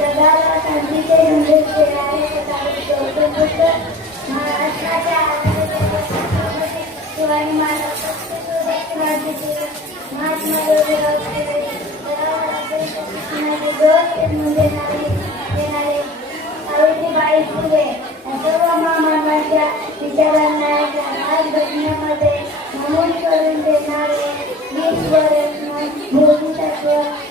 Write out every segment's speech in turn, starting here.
जगाला शांतीचे संदेश देणारे सदाशिव गौतम बुद्ध, महाराष्ट्राच्या छत्रपती शिवाजी महाराज, महात्मा ज्योतिराव फुले, जन्म देणारे सावित्रीबाई फुले या सर्व महामानवांच्या विचारांना मार्गदर्शनामध्ये नमूद करून देणारे बोधिसत्व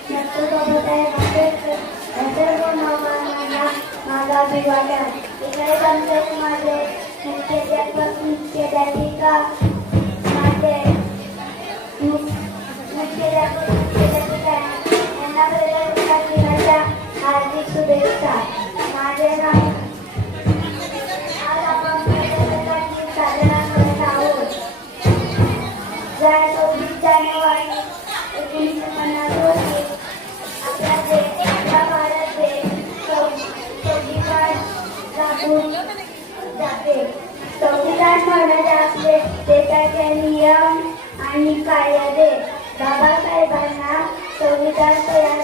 डॉक्टर बाबासाहेब आंबेडकर या सर्व महामानवांना माझा अभिवादन. इकडे पंचायतीमध्ये मुख्याध्यापक मुख्याध्यापिका माझे मुख्याध्यापिका यांना प्रजासत्ताक दिनाच्या हार्दिक शुभेच्छा. माझे नाव आज आपण प्रजासत्ताक दिन साजरा करत आहोत. 26 जानेवारी 1950 रोजी आपला भारत देश संविधान लागू जाते. संविधान म्हणजे आपले देशाचे नियम आणि कायदे. बाबासाहेबांना संविधान तयार